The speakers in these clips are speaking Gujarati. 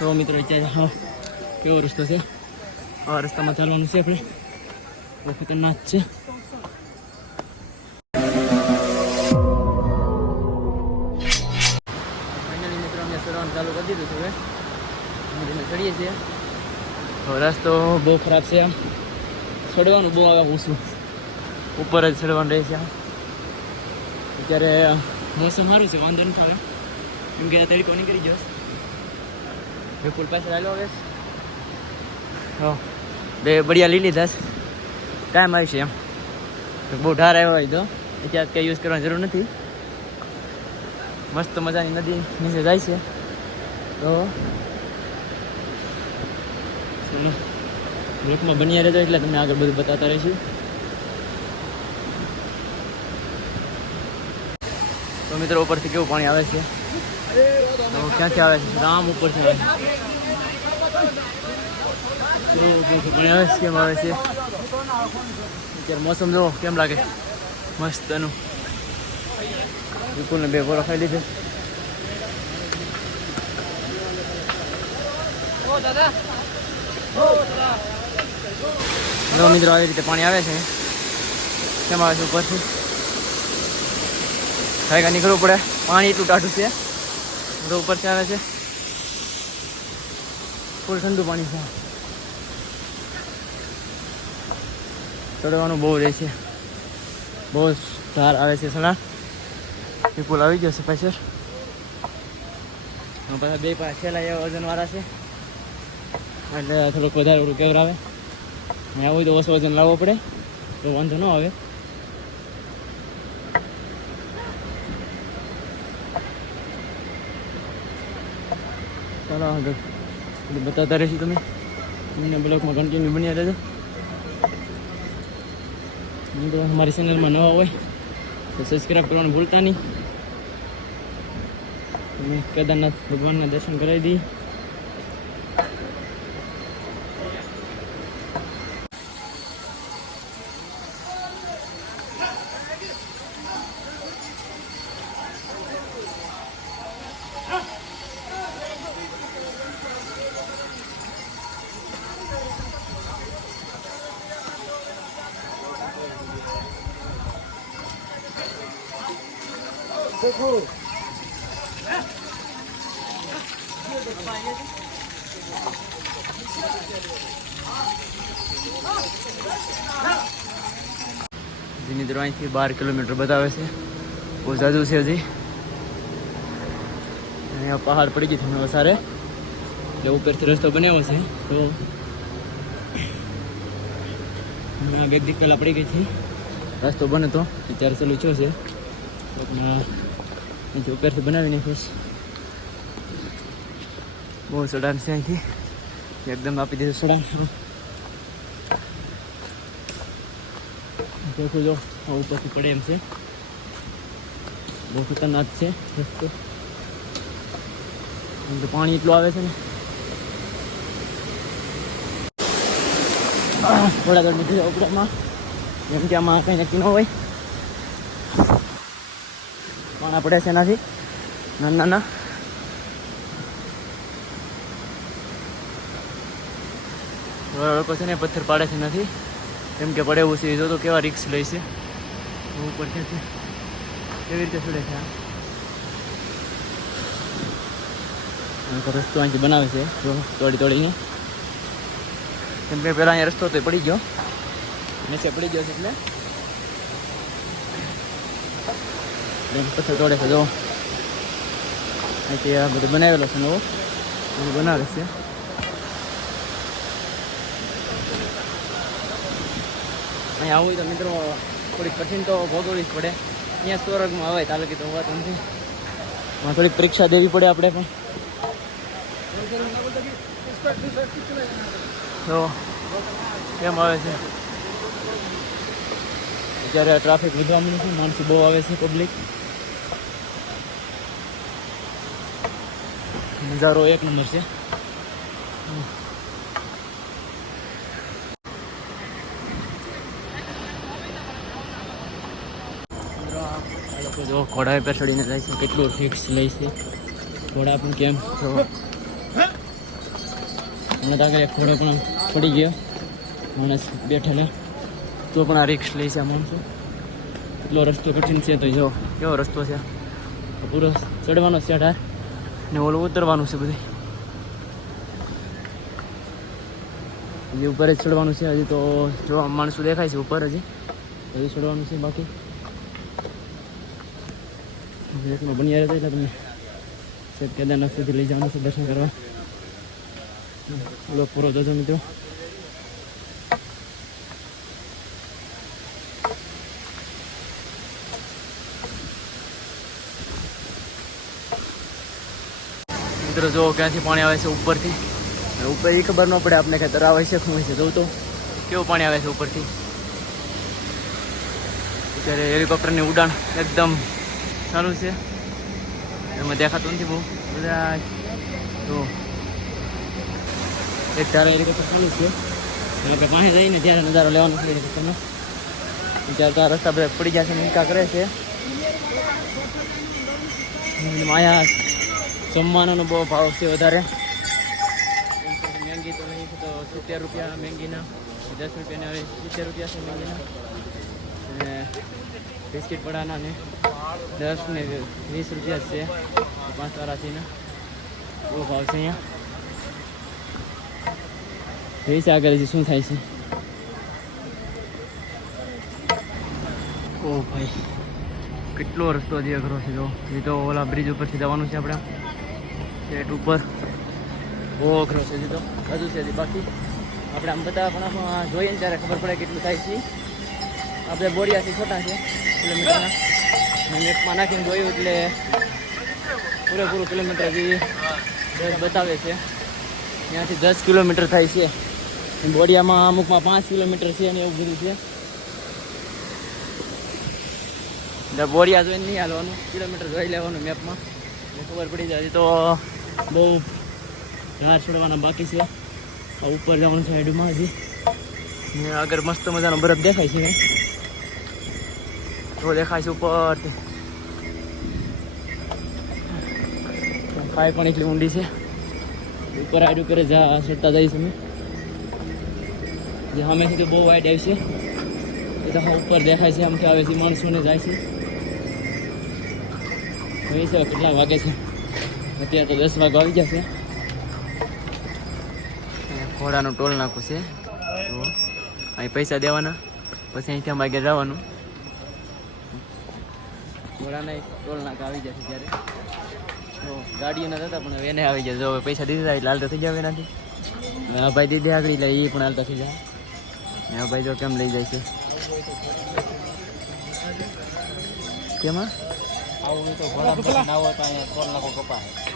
તો મિત્રો અત્યારે હા કેવો રસ્તો છે આ રસ્તામાં ચાલવાનું છે આપણે બહુ ખતરનાક છે ફાઇનલી મિત્રો અમે ચડવાનું ચાલુ કરી દીધું છે હવે ધીમે ચડીએ છીએ તો રસ્તો બહુ ખરાબ છે આમ ચડવાનું બહુ આવે ઊંચું ઉપર જ ચડવાનું રહે છે આમ અત્યારે મોસમ સારું છે વાંધો નથી આવે કેમ કે આ તરીકો નીકળી ગયો છે વિપુલ પાસે ચાલો હવે હો બે બળિયા લઈ લીધા છે. ટાઈમ આવી છે એમ. બહુ ઢાર આવ્યો હોય તો. અત્યારે કંઈ યુઝ કરવાની જરૂર નથી. મસ્ત મજાની નદી નીચે જાય છે. તો બ્લોકમાં બન્યા રહેજો એટલે તમને આગળ બધું બતાતા રહીશું. તો મિત્રો, ઉપરથી કેવું પાણી આવે છે? તો ક્યાંથી આવે છે? રામ ઉપરથી આવે છે. કેમ આવે છે? અત્યારે મોસમ જુઓ કેમ લાગે? મસ્ત એનું. વિપુલને બે બોરો ખાઈ લીધે. મિત્રો, આવી રીતે પાણી આવે છે. કેમ આવે છે ઉપરથી? ખરેખર નીકળવું પડે. પાણી એટલું ટાઢું છે. બધું ઉપર ચાલે છે. ફૂલ ઠંડુ પાણી છે. ચડવાનું બહુ રહે છે. બહુ ધાર આવે છે સણા. વિપુલ આવી ગયો છે પાછળ. પાછા બે પાછેલા એવા વજનવાળા છે. એટલે થોડુંક વધારે ઓલું કેવરાવે. આવે આવું તો ઓછું વજન લાવવો પડે. તો વાંધો ન આવે. ચાલો આગળ. બધું બતાવતા રહીશું તમે? તમને બ્લોગમાં કન્ટિન્યુ બન્યા રહેજો. મિત્રો, અમારી ચેનલમાં નવા હોય, તો સબસ્ક્રાઈબ કરવાનું ભૂલતા નહીં. તમે કેદારનાથ ભગવાનના દર્શન કરાવી દઈએ. હજી મિત્રો, અહીંથી બાર કિલોમીટર બતાવે છે. બહુ જાદુ છે હજી. અહીંયા પહાડ પડી ગઈ તમને વસારે. એટલે ઉપરથી રસ્તો બનાવ્યો છે. તો હમણાં બે દીક પહેલાં પડી ગઈ હતી. રસ્તો બને તો. અત્યારે ચાલુ થયો છે. તો અહીંથી ઉપરથી બનાવી નાખીશ. બહુ સડાન છે અહીંથી. એકદમ આપી દીધું સડાન દેખો જો ઉપરથી પડે એમ છે. બહુ ખતરનાક છે કે પાણી એટલું આવે છે ને. થોડા દળ નીકળી જવું એમાં જેમ કે આમાં કંઈ નક્કી ન હોય. પાણા પડે છે એનાથી નાના નાના થોડા લોકો છે ને પથ્થર પાડે છે નથી કેમ કે પડે એવું છે તો કેવા રિક્સ લે છે. ઉપર છે. કેવી રીતે ચડે છે આ? રસ્તો અહીંથી બનાવે છે તોડી તોડીને. કેમ કે પહેલાં અહીંયા રસ્તો તો પડી ગયો. નીચે પડી ગયો છે એટલે. પથ્થર તોડે છે, જો. અહીંથી આ બધું બનાવેલો છે નવો. બધું બનાવે છે. અહીંયા આવું તો મિત્રો થોડીક કઠિન તો ભોગવવી જ પડે. અહીંયા સ્વર્ગમાં આવે તાલુકી તો વાત નથી. આમાં થોડીક પરીક્ષા દેવી પડે આપણે પણ. તો કેમ આવે છે? અત્યારે ટ્રાફિક વધવા નથી માણસો બહુ આવે છે પબ્લિક નજારો એક નંબર છે. જો ઘોડા પર ચડીને જાય છે, કેટલું ફિક્સ લે છે. ઘોડા પણ કેમ? જો. હમણાં તો ઘોડો પણ પડી ગયો. માણસ બેઠેલા. તો પણ આ રિક્સ લે છે માણસો એટલો રસ્તો કઠિન છે તો જો, કેવો રસ્તો છે? પૂરો ચડવાનો છે અઢાર. ને ઓલું ઉતરવાનું છે બધું. હજી ઉપર જ ચડવાનું છે, હજી તો જોવા માણસો દેખાય છે ઉપર હજી. હજી ચડવાનું છે બાકી. રેટમાં બની રહ્યા એટલે તમને સાહેબ કેદારનાથ સુધી લઈ જવાનું છે દર્શન કરવા. પૂરો થતો મિત્રો. મિત્રો જો ક્યાંથી પાણી આવે છે ઉપરથી. ઉપર એ ખબર ન પડે આપણે કે તરાવ છે શું છે જોઉં તો. કેવું પાણી આવે છે ઉપરથી? અત્યારે હેલિકોપ્ટરની ઉડાણ એકદમ સારું છે. એમાં દેખાતું નથી બહુ. બધા તો એક તારા હેલિકોપ્ટર ચાલુ છે. એટલે આપણે પાણી જઈને ત્યારે નજારો લેવાનો છે હેલિકોપ્ટરનો ત્યારે તો આ રસ્તા બધા પડી જશે નિકા કરે છે. માયા જમવાનો બહુ ભાવ છે વધારે. મેંગી તો નહીં, તો સિત્તેર રૂપિયા મેંગીના, દસ રૂપિયાના હવે સિત્તેર રૂપિયા છે મેંગીના. અને બિસ્કિટ પડાના ને દસ ને વીસ રૂપિયા છે, પાંચ વાળા બહુ ભાવ છે અહીંયા. જોઈ છે આગળ શું થાય છે. ઓ ભાઈ, કેટલો રસ્તો જે અઘરો છે જો. એ તો ઓલા બ્રિજ ઉપરથી જવાનું છે આપણે. સેટ ઉપર. અઘરો છે તો. બધું છે બાકી આપણે આમ બધા પણ જોઈએ ને ત્યારે ખબર પડે કેટલું થાય છે. આપણે બોડિયાથી છોટા છે. કિલોમીટરના. મેં મેપમાં નાખીને જોયું એટલે પૂરેપૂરું કિલોમીટર બી બતાવે છે. ત્યાંથી દસ કિલોમીટર થાય છે. બોડિયામાં અમુકમાં પાંચ કિલોમીટર છે અને એવું બધું છે. એટલે બોરિયા જોઈને નહીં હાલવાનું. કિલોમીટર જોઈ લેવાનું મેપમાં. ખબર પડી જાય. તો બહુ ઝાડ છોડવાના બાકી છે. આ ઉપર જવાનું છે સાઈડમાં હજી. આગળ મસ્ત મજાનો બરફ દેખાય છે. જો દેખાય છે ઉપરથી. ખાઈ પણ એટલી ઊંડી છે. ઉપર આઈડ ઉપર જા ચડતા જઈશ અમે. જે સામેથી તો બહુ વાઈડ આવી છે. એ તો ઉપર દેખાય છે આમથી આવે છે, માણસોને જાય છે, કેટલા વાગે છે? અત્યારે તો દસ વાગે આવી જશે ઘોડાનું ટોલ નાખું છે. તો અહીં પૈસા દેવાના. પછી અહીંથી અમારે ઘેર જવાનું. ઘોડાના એક ટોલ નાકા આવી જશે ત્યારે. તો ગાડીઓ ના થતા પણ હવે એને આવી જશે હવે પૈસા દીધા એટલે હાલતા થઈ જાય એનાથી. હા ભાઈ દીધી આગળ એટલે એ પણ હાલતા થઈ જાય આ ભાઈ જો કેમ લઈ જાય છે. કેમાં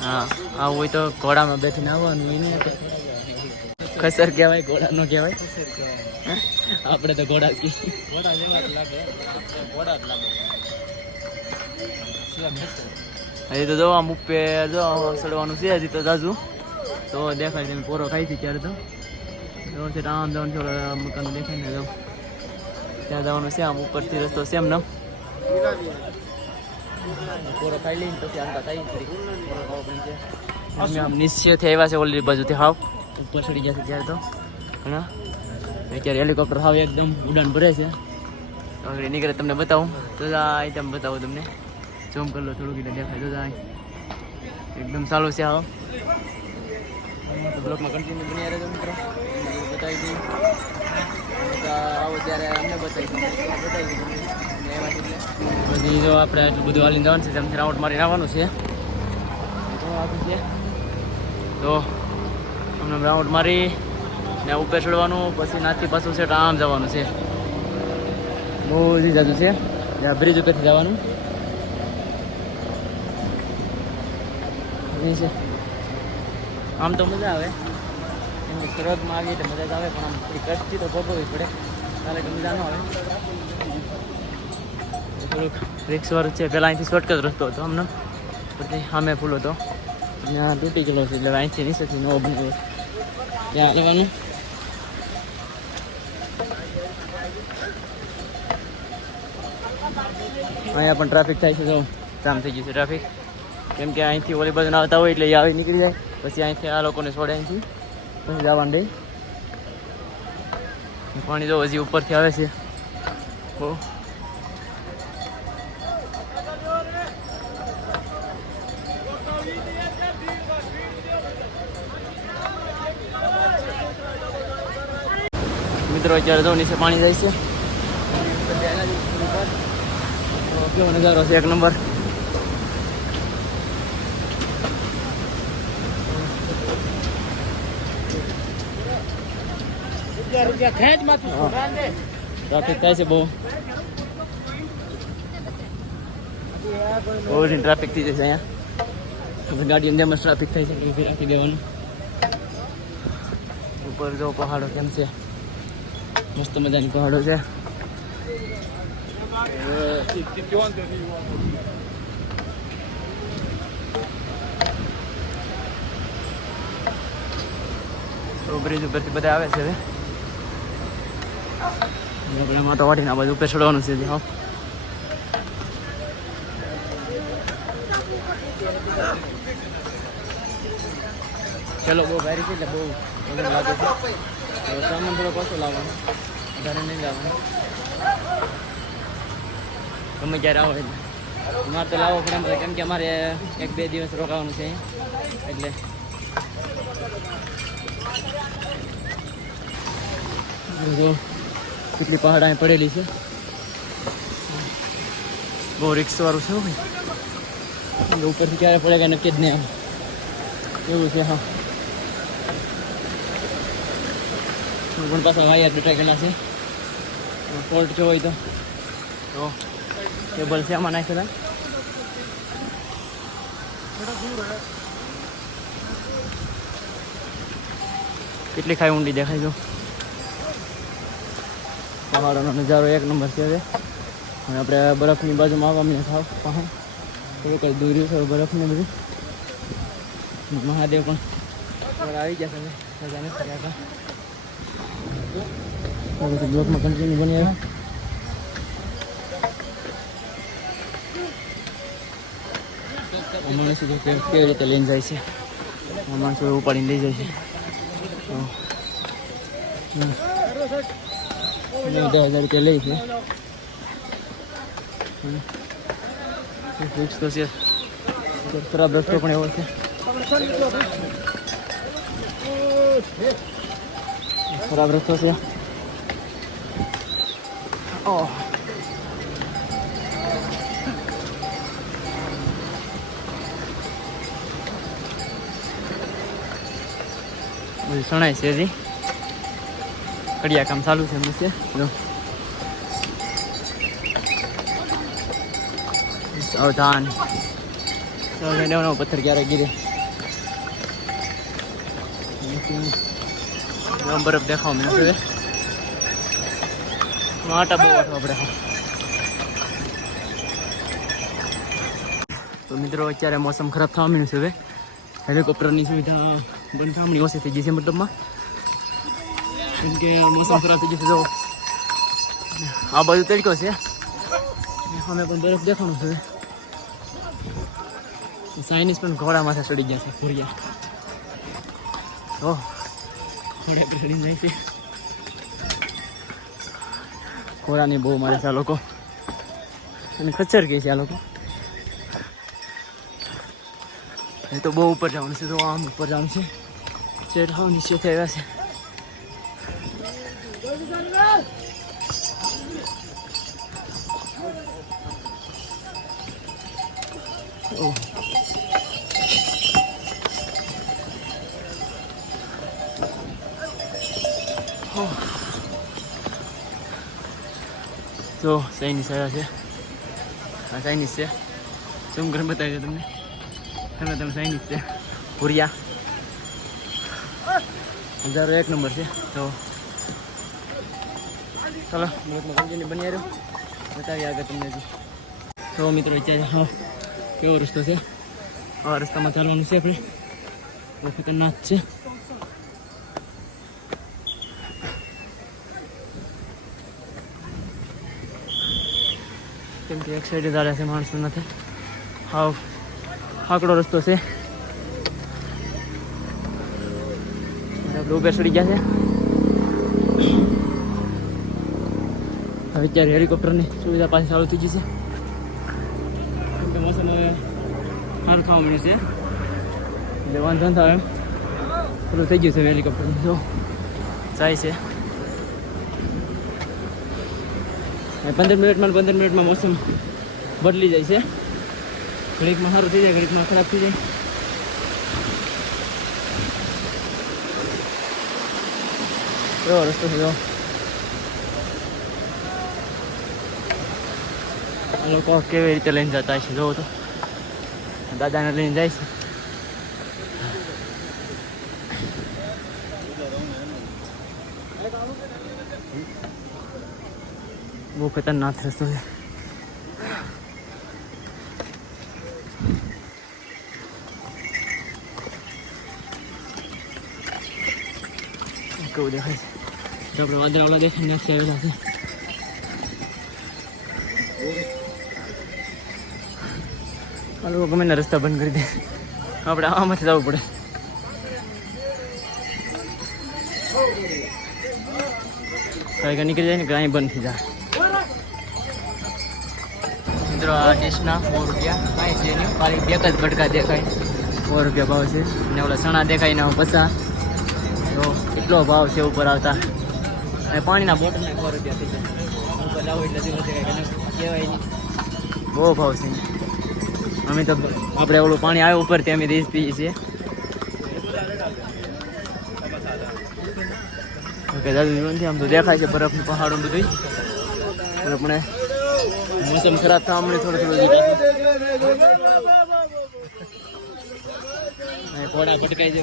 હા આવું હોય તો ઘોડામાં બેસીને આવવાનું એને ખસર કહેવાય ઘોડા નો કહેવાય? આપણે તો ઘોડા કી હજી તો જો આમ ઉપર જો ચડવાનું છે હજી તો જાજુ. તો દેખાય છે પોરો ખાઈ છે ત્યારે તો. જો છે આમ જવાનું છે મકાન દેખાય ને જો ત્યાં જવાનું છે આમ ઉપરથી રસ્તો છે એમ ને પોરો ખાઈ લઈને પછી આમ થોડીક પોરો આમ નિશ્ચયથી આવ્યા છે ઓલરેડી બાજુથી હાવ ઉપર ચડી ગયા છે ત્યારે તો હા અત્યારે હેલિકોપ્ટર હાવ એકદમ ઉડાન ભરે છે આગળ નીકળે તમને બતાવું તો આ તમે બતાવું તમને ઝૂમ કરી લો થોડુંક એટલે દેખાય તો જાય એકદમ સારું છે હાવ બ્લોકમાં કન્ટિન્યુ બની રહેજો મિત્રો બતાવી દઈએ આવો ત્યારે અમને બતાવી દઉં બતાવી પછી જો આપણે આટલું બધું હાલીને જવાનું છે જેમથી રાઉન્ડ મારીને આવવાનું છે. તો અમને રાઉન્ડ મારી ને ઉપર ચડવાનું, પછી નાથી પાછું છે આમ જવાનું છે. બહુ જ જાજુ છે. ત્યાં બ્રિજ ઉપરથી જવાનું. છે. આમ તો મજા આવે. એમ કે આવીએ એટલે મજા જ આવે, પણ આમ થોડી કષ્ટથી તો ભોગવવી પડે. તારે મજા ન આવે. થોડુંક રિક્સ વાળું છે. પહેલાં અહીંથી શોર્ટકટ રસ્તો હતો અમને. પછી સામે ફૂલ હતો. ત્યાં તૂટી ગયેલો છે. એટલે અહીંથી નીચેથી નવો બન્યો ત્યાં લેવાનું અહીંયા પણ ટ્રાફિક થાય છે તો જામ થઈ ગયું છે ટ્રાફિક કેમ કે અહીંથી ઓલી બાજુ આવતા હોય એટલે આવી નીકળી જાય. પછી અહીંથી આ લોકોને છોડે અહીંથી. પછી જવાનું રહી પાણી તો હજી ઉપરથી આવે છે. બહુ મિત્રો, અત્યારે તો નીચે પાણી જાય છે. નજારો છે એક નંબર? ટ્રાફિક થાય છે બહુ. બહુ ટ્રાફિક થઈ જશે અહીંયા. ગાડી અંદર ટ્રાફિક થાય છે. રાખી દેવાનું. ઉપર જો પહાડો કેમ છે? મસ્ત મજાની પહાડો છે. તો બ્રિજ ઉપરથી બધા આવે છે હવે. માતા વાટીને બાજુ ઉપર ચડવાનું છે હા. ચલો બહુ ભારી છે એટલે બહુ લાગે છે સામાન થોડો પાછો લાવવાનો વધારે નહીં લાવવાનો. તમે ક્યારે આવો. એટલે અમારે તો લાવવો પડે કેમ કે અમારે એક બે દિવસ રોકાવાનું છે એટલે. જો, કેટલી પહાડ અહીં પડેલી છે. બહુ રિક્સ વાળું છે ઉપરથી ક્યારે પડે કે નક્કી જ નહીં એવું છે, હા હું પણ પાછા વાયર કરેલા છે. ફોલ્ટ જો હોય તો. તો કેબલ છે આમાં નાખેલા કેટલી ખાઈ ઊંડી દેખાય જો. પહાડોનો નજારો એક નંબર છે હવે. અને આપણે બરફની બાજુમાં આવવા મને થાવ પહાડ. થોડુંક જ દૂર છે બરફને બધું. મહાદેવ પણ. આવી ગયા મજા નથી કર્યા હતા હવે તો બ્લોકમાં કન્ટિન્યુ બની આવ્યા માણસો તો કે- કેવી રીતે લઈને જાય છે? માણસો ઉપાડીને લઈ જાય છે. દસ હજાર રૂપિયા લઈ છે. ફિક્સ તો છે? ખરાબ રસ્તો પણ એવો છે. ખરાબ રસ્તો છે. ઓહ બધું શણાય છે હજી કડિયા કામ ચાલુ છે એમનું છે જો સાવધાન સાવધાન રહેવાનો પથ્થર ક્યારે ગીરે આમ બરફ દેખાવ મને છે આટા બહુ વાટવા પડે તો મિત્રો અત્યારે મોસમ ખરાબ થવા માંડ્યું છે હવે. હેલિકોપ્ટરની સુવિધા બંધ થવાની ઓછી થઈ ગઈ છે મતલબમાં. કેમ કે મોસમ ખરાબ થઈ જશે તો આ બાજુ તડકો છે. અમે પણ બરફ દેખાણું છે. સાઇનીઝ પણ ઘોડા માથે ચડી ગયા છે ફૂરિયા. ઓહ. ઘોડા ચડી જાય છે. ઘોડાની બહુ મારે છે આ લોકો. અને ખચ્ચર કહે છે આ લોકો. એ તો બહુ ઉપર જવાનું છે, તો આમ ઉપર જવાનું છે. હાવ નીચે થયા છે. જો ચાઇનીઝ આવ્યા છે. આ ચાઇનીઝ છે. શું ગરમ બતાવી તમને? તમે તમે ચાઇનીઝ છે. ભૂરિયા. હજારો એક નંબર છે. તો ચાલો બ્લોકમાં કન્ટિન્યુ બની રહ્યો. બતાવીએ આગળ તમને હજી. તો મિત્રો વિચાર હા, કેવો રસ્તો છે? આ રસ્તામાં ચાલવાનું છે આપણે. બહુ ખતરનાક છે. એક સાઈડે ચાલે છે, માણસો નથી. હાવ આકડો રસ્તો છે. ઉપર ચડી ગયા છે. હવે અત્યારે હેલિકોપ્ટરની સુવિધા પાછી ચાલુ થઈ ગઈ છે. મોસમ હવે સારું થવા મળે છે. એટલે વાંધો ન થાય થઈ ગયું છે હેલિકોપ્ટર જો. જાય છે અને પંદર મિનિટમાં પંદર મિનિટમાં મોસમ બદલી જાય છે. ઘડીકમાં સારું થઈ જાય, ઘડીકમાં ખરાબ થઈ જાય. એવો રસ્તો છે લોકો કેવી રીતે લઈને જતા છે જોવો તો. દાદાને લઈને જાય છે. બહુ ખતરનાક રસ્તો છે. કેવું આપણે વાદળાવાળા દેખાય નથી આવેલા છે આ લોકો ગમે રસ્તા બંધ કરી દે. આપણે આમાંથી જવું પડે. કઈ નીકળી જાય ને કાંઈ બંધ થઈ જાય. મિત્રો આ ડીશના સો રૂપિયા. કાંઈ છે નહીં. ખાલી એક જ ભટકા દેખાય. સો રૂપિયા ભાવ છે. ને ઓલા સણા દેખાય ને પસા તો કેટલો ભાવ છે ઉપર આવતા? અને પાણીના બોટલને સો રૂપિયા થઈ જાય ઉપર લાવો એટલે કહેવાય નહીં. બહુ ભાવ છે. અમે તો આપણે ઓલું પાણી આવે ઉપર તે અમે દેશ પીએ છીએ. ઓકે દાદુ આમ તો દેખાય છે બરફનું પહાડો બધું પણ આપણે मौसम खराब था हमने थोड़ा थोड़ा تھوڑے دی